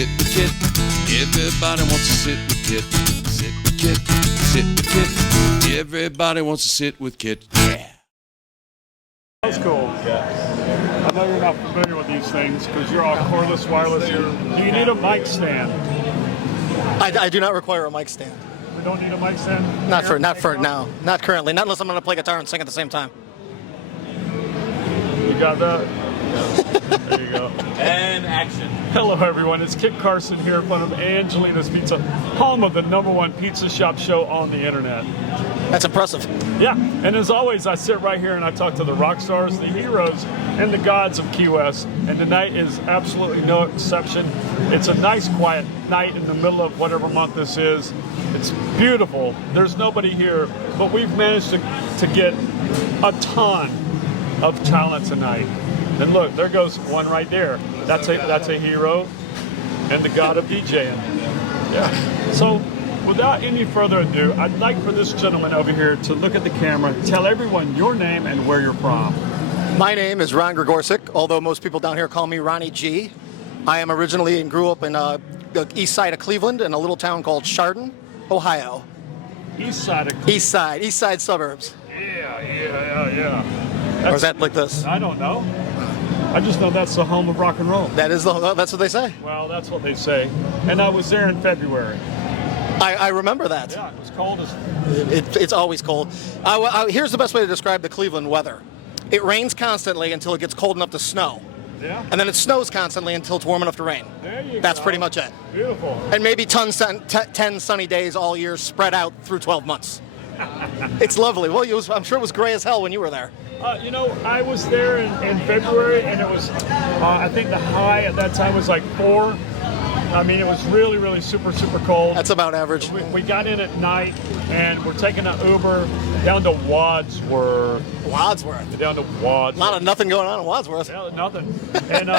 sit with Kit. Everybody wants to sit with Kit. Sit with Kit. Sit with Kit. Everybody wants to sit with Kit. Yeah. That's cool. I know you're not familiar with these things because you're all cordless, wireless. Do you need a mic stand? I do not require a mic stand. We don't need a mic stand? Not for now. Not currently. Not unless I'm going to play guitar and sing at the same time. You got that? There you go. And action. Hello, everyone. It's Kit Carson here in front of Angelina's Pizza, home of the #1 pizza shop show on the internet. That's impressive. Yeah, and as always, I sit right here and I talk to the rock stars, the heroes, and the gods of Key West. And tonight is absolutely no exception. It's a nice, quiet night in the middle of whatever month this is. It's beautiful. There's nobody here, but we've managed to get a ton of talent tonight. And look, there goes one right there. That's a hero and the god of DJing. Yeah. So, without any further ado, I'd like for this gentleman over here to look at the camera, tell everyone your name and where you're from. My name is Ron Gregorczyk, although most people down here call me Ronnie G. I am originally and grew up in the east side of Cleveland in a little town called Chardon, Ohio. East side of Cleveland. East side suburbs. Yeah. Or is that like this? I don't know. I just know that's the home of rock and roll. That's what they say. Well, that's what they say. And I was there in February. I remember that. Yeah, it was cold as... It's always cold. Here's the best way to describe the Cleveland weather. It rains constantly until it gets cold enough to snow. Yeah. And then it snows constantly until it's warm enough to rain. There you go. That's pretty much it. Beautiful. And maybe 10 sunny days all year spread out through 12 months. It's lovely. Well, I'm sure it was gray as hell when you were there. I was there in February, and it was, I think the high at that time was like 4. I mean, it was really, really super, super cold. That's about average. We got in at night, and we're taking an Uber down to Wadsworth. Down to Wadsworth. A lot of nothing going on in Wadsworth. Yeah, nothing. And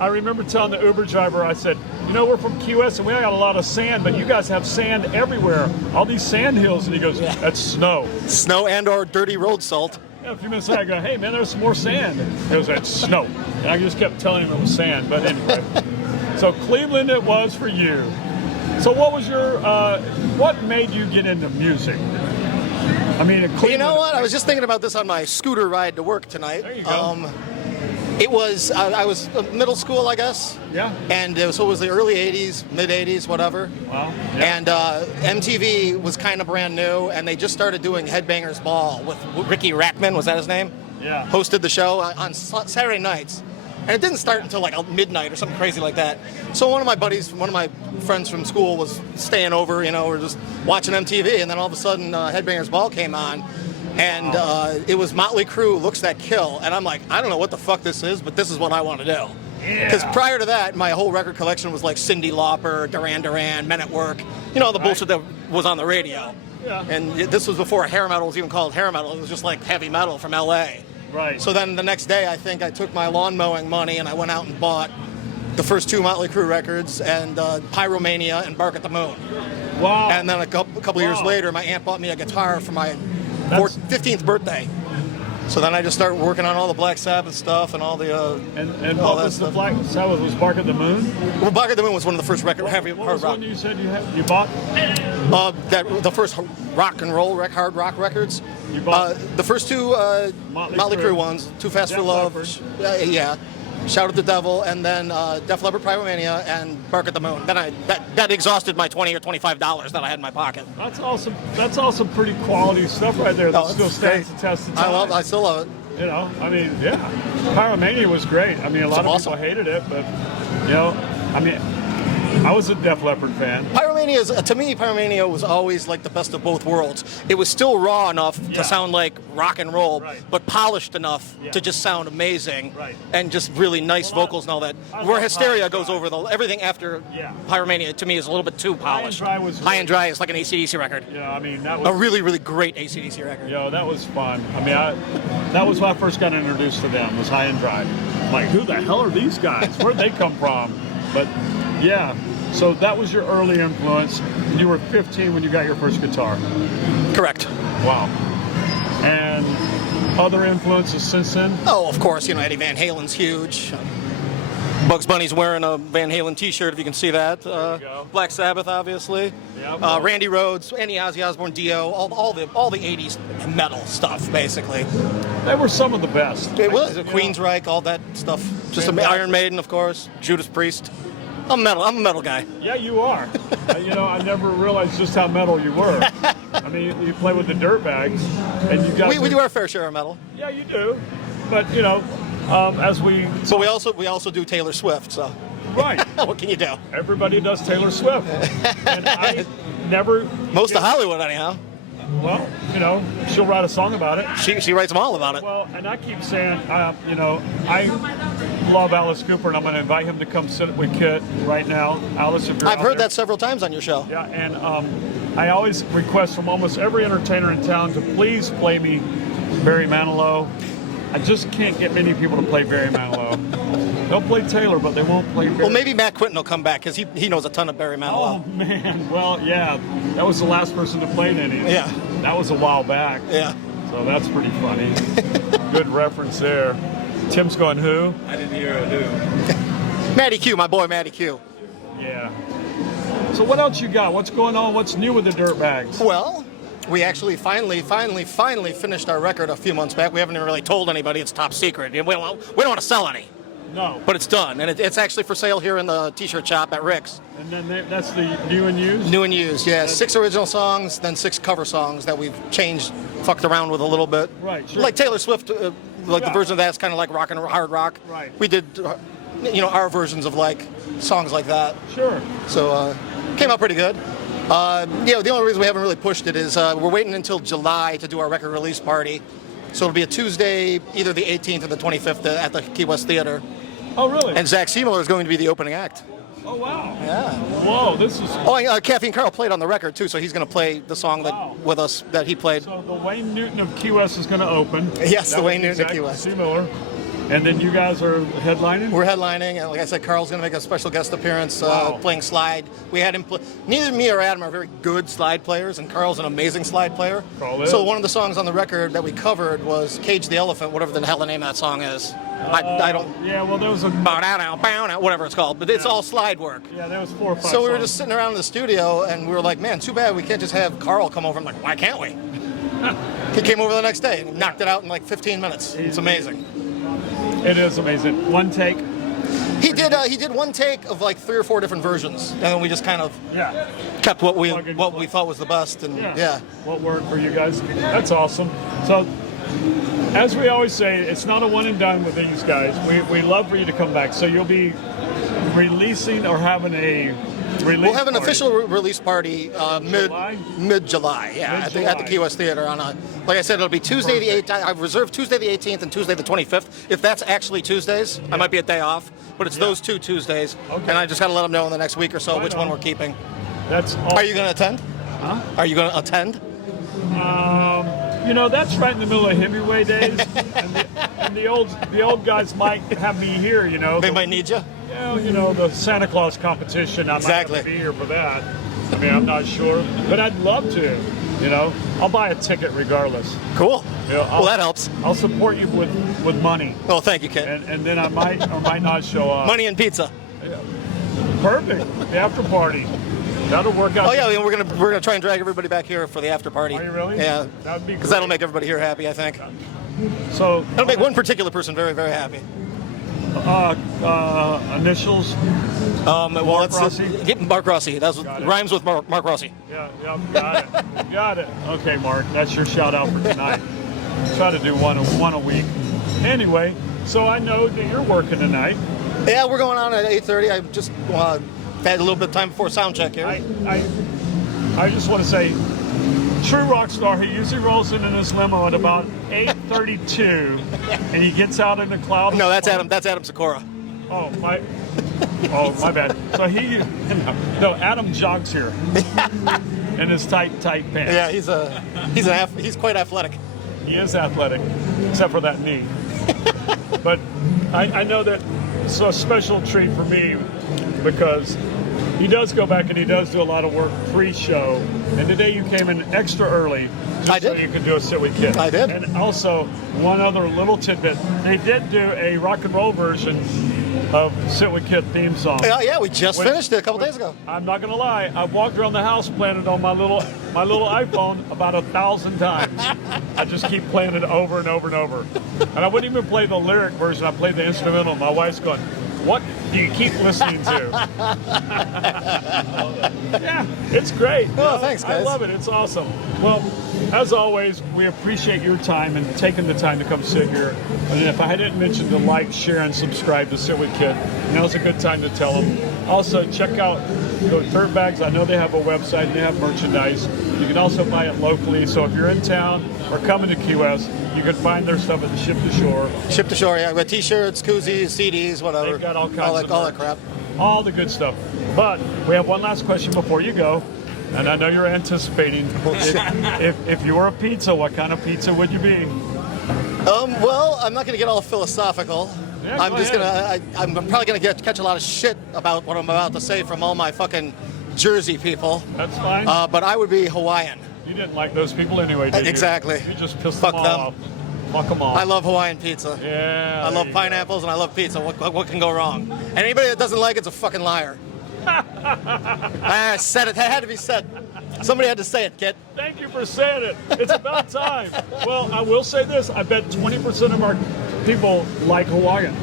I remember telling the Uber driver, I said, we're from Key West, and we got a lot of sand, but you guys have sand everywhere. All these sand hills. And he goes, that's snow. Snow and or dirty road salt. Yeah, a few minutes later, I go, hey, man, there's some more sand. He goes, that's snow. And I just kept telling him it was sand. But anyway, so Cleveland it was for you. So what was what made you get into music? I mean, you know what? I was just thinking about this on my scooter ride to work tonight. There you go. It was, I was middle school, I guess. Yeah. And so it was the early 80s, mid 80s, whatever. Wow. Yeah. And MTV was kind of brand new, and they just started doing Headbangers Ball with Ricky Rackman, was that his name? Yeah. Hosted the show on Saturday nights. And it didn't start until like midnight or something crazy like that. So one of my friends from school was staying over, we're just watching MTV, and then all of a sudden Headbangers Ball came on. And it was Motley Crue, Looks That Kill. And I'm like, I don't know what the fuck this is, but this is what I want to do. Because prior to that, my whole record collection was like Cyndi Lauper, Duran Duran, Men at Work. The bullshit that was on the radio. Yeah. And this was before hair metal was even called hair metal. It was just like heavy metal from L.A. Right. So then the next day, I think I took my lawn mowing money and I went out and bought the first 2 Motley Crue records and Pyromania and Bark at the Moon. Wow. And then a couple years later, my aunt bought me a guitar for my 15th birthday. So then I just started working on all the Black Sabbath stuff and all the and all what that was stuff. the Black Sabbath? Was Bark at the Moon? Well, Bark at the Moon was one of the first heavy What hard was rock. one you said you bought? The first rock and roll hard rock records. You bought the first 2 Motley Crue ones, Too Fast for Love. Yeah. Shout at the Devil, and then Def Leppard, Pyromania, and Bark at the Moon. Then that exhausted my $20 or $25 that I had in my pocket. That's awesome. That's all pretty quality stuff right there. That still stands the test of time. I still love it. Pyromania was great. I mean, a lot of people hated it, but I was a Def Leppard fan. To me, Pyromania was always like the best of both worlds. It was still raw enough to sound like rock and roll, but polished enough to just sound amazing, and just really nice vocals and all that. Where Hysteria goes over everything after Pyromania, to me, is a little bit too polished. High and Dry is like an AC/DC record. Yeah, I mean, that was a really, really great AC/DC record. Yeah, that was fun. I mean, that was when I first got introduced to them, was High and Dry. I'm like, who the hell are these guys? Where'd they come from? But yeah, so that was your early influence. You were 15 when you got your first guitar. Correct. Wow. And other influences since then? Oh, of course, Eddie Van Halen's huge. Bugs Bunny's wearing a Van Halen T-shirt, if you can see that. go. Black Sabbath, obviously. Yeah, Randy Rhoads, any Ozzy Osbourne, Dio, all the 80s metal stuff, basically. They were some of the best. It was Queensryche, all that stuff. Just Iron Maiden, of course. Judas Priest. I'm a metal guy. Yeah, you are. I never realized just how metal you were. I mean, you play with the Dirtbags, and you got. We do our fair share of metal. Yeah, you do. But as we. So we also do Taylor Swift. So. Right. What can you do? Everybody does Taylor Swift, and I never. Most of Hollywood, anyhow. Well, she'll write a song about it. She writes them all about it. Well, and I keep saying, I love Alice Cooper, and I'm going to invite him to come sit with Kit right now. Alice, if you're I've heard that several times on your show. Yeah, and I always request from almost every entertainer in town to please play me Barry Manilow. I just can't get many people to play Barry Manilow. They'll play Taylor, but they won't play Barry. Well, maybe Matt Quinton will come back because he knows a ton of Barry Manilow. Oh, man. Well, yeah. That was the last person to play any. Yeah. That was a while back. Yeah. So that's pretty funny. Good reference there. Tim's going, who? I didn't hear a who. Matty Q, my boy Matty Q. Yeah. So what else you got? What's going on? What's new with the Dirtbags? Well, we actually finally finished our record a few months back. We haven't really told anybody. It's top secret. We don't want to sell any. No. But it's done, and it's actually for sale here in the T-shirt shop at Rick's. And then that's the new and used? New and used, yeah. 6 original songs, then 6 cover songs that we've changed, fucked around with a little bit. Right, sure. Like Taylor Swift, the version of that's kind of like rock and hard rock. Right. We did, our versions of like songs like that. Sure. So came out pretty good. The only reason we haven't really pushed it is we're waiting until July to do our record release party. So it'll be a Tuesday, either the 18th or the 25th at the Key West Theater. Oh, really? And Zach Seymour is going to be the opening act. Oh, wow. Yeah. Whoa, this is... Oh, and Caffeine Carl played on the record, too, so he's going to play the song with us that he played. So the Wayne Newton of Key West is going to open. Yes, the Wayne Newton of Key West. Zach Seymour. And then you guys are headlining? We're headlining, and like I said, Carl's going to make a special guest appearance playing slide. We had him play. Neither me or Adam are very good slide players, and Carl's an amazing slide player. Carl is. So one of the songs on the record that we covered was Cage the Elephant, whatever the hell the name of that song is. I don't... Yeah, well, there was a... Whatever it's called, but it's all slide work. Yeah, there was 4 or 5 So we were songs. just sitting around in the studio, and we were like, man, too bad we can't just have Carl come over. I'm like, why can't we? He came over the next day and knocked it out in like 15 minutes. It's amazing. It is amazing. One take. He did one take of like 3 or 4 different versions, and then we just kind of kept what we thought was the best. And what worked for you guys? That's awesome. So, as we always say, it's not a one and done with these guys. We love for you to come back. So you'll be releasing or having a release. We'll have an party. official release party mid-July. Yeah, at the Key West Theater like I said, it'll be Tuesday the 8th. I've reserved Tuesday the 18th and Tuesday the 25th. If that's actually Tuesdays, I might be a day off, but it's those 2 Tuesdays. Okay. And I just got to let them know in the next week or so which one we're keeping. That's awesome. Are you going to attend? Huh? Are you going to attend? That's right in the middle of Hemingway days, and the old guys might have me here. They might need you. The Santa Claus competition. I might have to be here for that. I mean, I'm not sure, but I'd love to. I'll buy a ticket regardless. Cool. Well, that helps. I'll support you with money. Oh, thank you, Kit. And then I might or might not show up. Money and pizza. Perfect. The after party. That'll work out. Oh yeah, we're gonna try and drag everybody back here for the after party. Are you really? Yeah. That'd be because that'll make everybody here happy, I think. So that'll make one particular person very, very happy. Initials. Mark Rossi. Mark Rossi. That rhymes with Mark Rossi. Yeah, got it. Okay, Mark, that's your shout out for tonight. Try to do one a week. Anyway, so I know that you're working tonight. Yeah, we're going on at 8:30. I just had a little bit of time before sound check here. I just want to say, true rock star, he usually rolls in his limo at about 8:32, and he gets out in the cloud. No, that's Adam. That's Adam Sikora. Oh my bad. So Adam jogs here in his tight pants. Yeah, he's quite athletic. He is athletic, except for that knee. But I know that it's a special treat for me because he does go back and he does do a lot of work pre-show. And today you came in extra early just so you could do a sit with Kit. I did. And also, one other little tidbit. They did do a rock and roll version of Sit with Kit theme song. Yeah, we just finished it a couple days ago. I'm not gonna lie, I've walked around the house playing it on my little iPhone about 1,000 times. I just keep playing it over and over and over. And I wouldn't even play the lyric version, I played the instrumental. My wife's going, what do you keep listening to? Yeah, it's great. Oh, thanks, guys. I love it. It's awesome. Well, as always, we appreciate your time and taking the time to come sit here. And if I didn't mention to like, share, and subscribe to Sit with Kit, now's a good time to tell them. Also, check out the Durtbags. I know they have a website and they have merchandise. You can also buy it locally. So if you're in town or coming to Key West, you can find their stuff at the Ship to Shore. Ship to Shore, yeah. We have T-shirts, koozies, CDs, whatever. They've got all kinds of all that crap. All the good stuff. But we have one last question before you go. And I know you're anticipating. If you were a pizza, what kind of pizza would you be? Well, I'm not going to get all philosophical. Yeah, I'm probably going to catch a lot of shit about what I'm about to say from all my fucking Jersey people. That's fine. But I would be Hawaiian. You didn't like those people anyway, did you? Exactly. You just pissed Fuck them them. off. Fuck them off. I love Hawaiian pizza. Yeah. I love pineapples and I love pizza. What can go wrong? And anybody that doesn't like it's a fucking liar. I said it. It had to be said. Somebody had to say it, Kit. Thank you for saying it. It's about time. Well, I will say this. I bet 20% of our people like Hawaiian.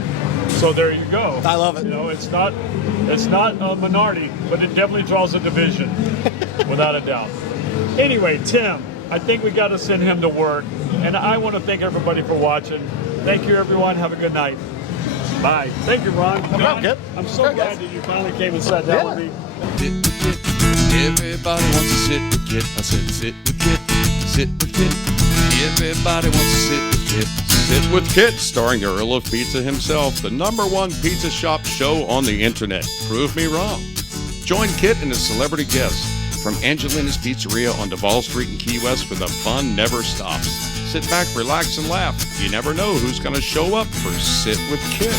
So there you go. I love it. You know, it's not a minority, but it definitely draws a division, without a doubt. Anyway, Tim, I think we got to send him to work. And I want to thank everybody for watching. Thank you, everyone. Have a good night. Bye. Thank you, Ron. No problem, Kit. I'm so glad that you finally came and sat down with me. Sit with Kit. Everybody wants to sit with Kit. I said sit with Kit. Sit with Kit. Everybody wants to sit with Kit. Sit with Kit, starring the Earl of Pizza himself, the #1 pizza shop show on the internet. Prove me wrong. Join Kit and his celebrity guests from Angelina's Pizzeria on Duval Street in Key West, where the fun never stops. Sit back, relax, and laugh. You never know who's going to show up for Sit with Kit.